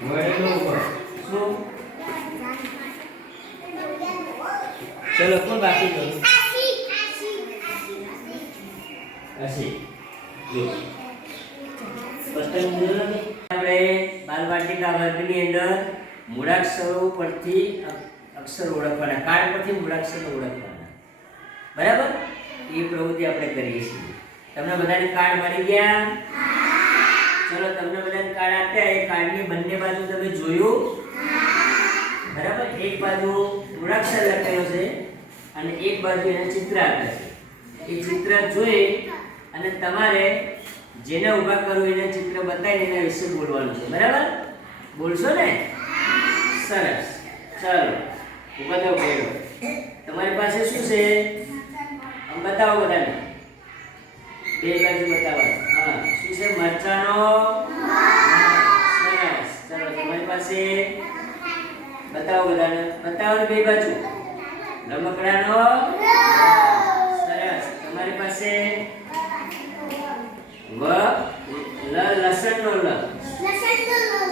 વડનો વ શું ચલો કોણ બાકી કરું આશી જો સ્પષ્ટ જોયું ને આપણે બાલવાટિકા વર્ગની અંદર મૂળાક્ષરો પરથી અક્ષર ઓળખવાના કાર્ડ પરથી મૂળાક્ષરો ઓળખવાના બરાબર એ પ્રવૃત્તિ આપણે કરીએ છીએ તમને બધાને કાર્ડ મળી ગયા ચલો તમને બધાને કાર્ડ આપ્યા એ કાર્ડની બંને બાજુ તમે જોયું બરાબર એક બાજુ મૂળાક્ષર લખેલો છે અને એક બાજુ એના ચિત્ર આપ્યા છે એ ચિત્ર જોઈ અને તમારે જેને ઊભા કરવું એને ચિત્ર બતાવીને એના વિશે બોલવાનું છે બરાબર બોલશો ને સરસ ચાલો ઊભા થાઓ બેડો તમારી પાસે શું છે આમ બતાવો બધાને બે બાજુ બતાવો હા શું છે મરચાનો સરસ ચાલો તમારી પાસે બતાવો બધાને બતાવો બે બાજુ રમકડાનો સરસ તમારી પાસે લસણનો લ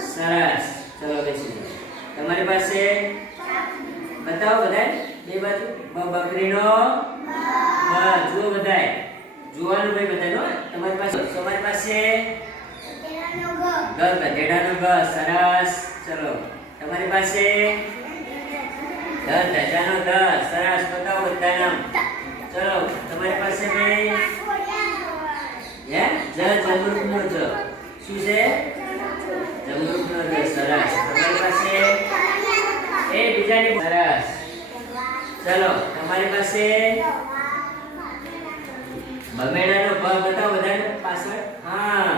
સરસ ચલો બેસી જાઓ તમારી પાસે બતાવો બધાય બે બાજુ બકરીનો જુઓ બધાય જોવાનું ભાઈ બધાનો તમારી પાસે ગધેડાનો ગ સરસ ચલો તમારી પાસે ધજાનો ધ સરસ બતાવો બધા નામ ચલો તમારી પાસે ભાઈ જમરૂખનો જ શું છે જમરૂખનો જ સરસ તમારી પાસે એ બીજાની સરસ ચલો તમારી પાસે ભમેડાનો ભ બતાવો બધાને પાછળ હા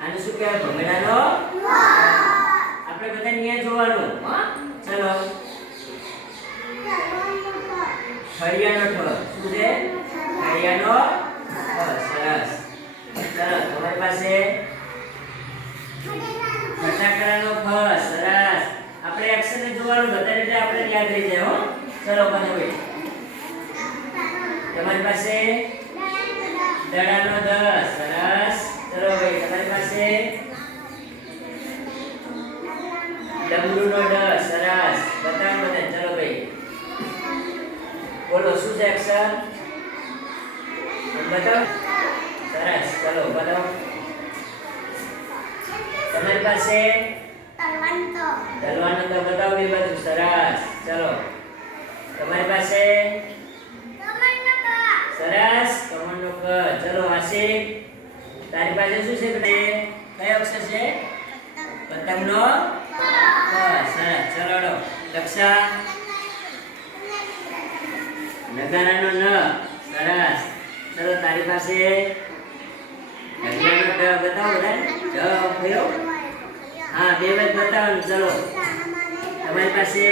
આને શું કહેવાય ભમેડાનો આપણે બધા અહીંયા જોવાનું હા ચલો ફળિયાનો ઠ શું છે ફળિયાનો સરસ ચલો તમારી પાસે ફટાકડાનો ફ સરસ આપણે એક્શનને જોવાનું બધાને એટલે આપણે યાદ રહી જાય હો ચલો મને ભાઈ તમારી પાસે દડાનો દ સરસ ચલો ભાઈ તમારી પાસે ડમરૂનો ડ સરસ બતાવો બધા ચલો ભાઈ બોલો શું છે અક્ષર બતાવો સરસ ચલો બતાવો તમારી પાસે તલવાનો તો બતાવો બે બાજુ સરસ ચલો તમારી પાસે સરસ કમળનો ક ચલો આશિક તારી પાસે શું છે બેટા કયો અક્ષર છે પતંગનો ક સરસ ચલો દક્ષા નગારાનો ન સરસ ચલો તારી પાસે ઢગલાનો ઢ બતાવો બધા ઢ કયો હા બે બાજુ બતાવો ચલો તમારી પાસે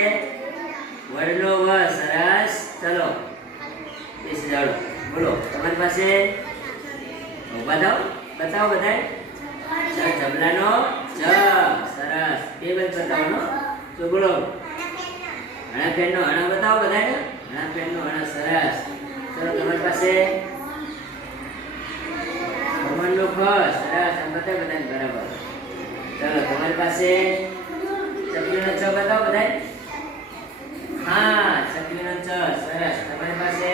વડનો વ સરસ ચલો બેસી જાઓ બોલો તમારી પાસે બતાવો બતાવો બધાય જબલાનો જ સરસ બે બાજુ બતાવવાનો તો બોલો હણા પેનનો હણા બતાવો બધાને હણા પેનનો હણા સરસ ચલો તમારી પાસે કમળનો ખ સરસ આમ બતાવો બધાને બરાબર ચલો તમારી પાસે ચકલીનો ચ બતાવો બધાય હા ચકલીનો ચ સરસ તમારી પાસે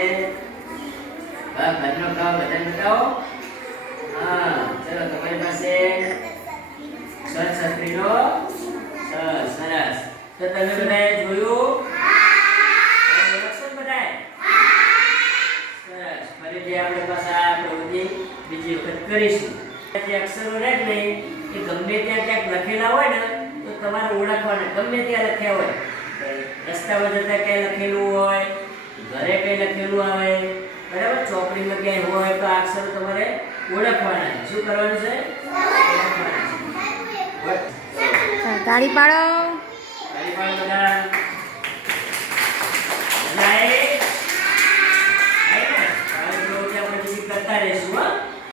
ઘરનો ક બધાને બતાવો હા ચલો તમારી પાસે છત્રીનો સરસ તો તમે બધાએ જોયું સરસ ફરીથી આપણે પાછા પ્રવૃત્તિ બીજી વખત કરીશું જે અક્ષરો રહે ને એ ગમે ત્યાં ક્યાંક લખેલા હોય ને તો તમારે ઓળખવાના ગમે ત્યાં લખ્યા હોય રસ્તા પર જતા ક્યાંય લખેલું હોય ઘરે કંઈ લખેલું આવે બરાબર ચોપડીમાં ક્યાંય હોય તો આ અક્ષરો તમારે ઓળખવાના શું કરવાનું છે તાળી પાડો બધા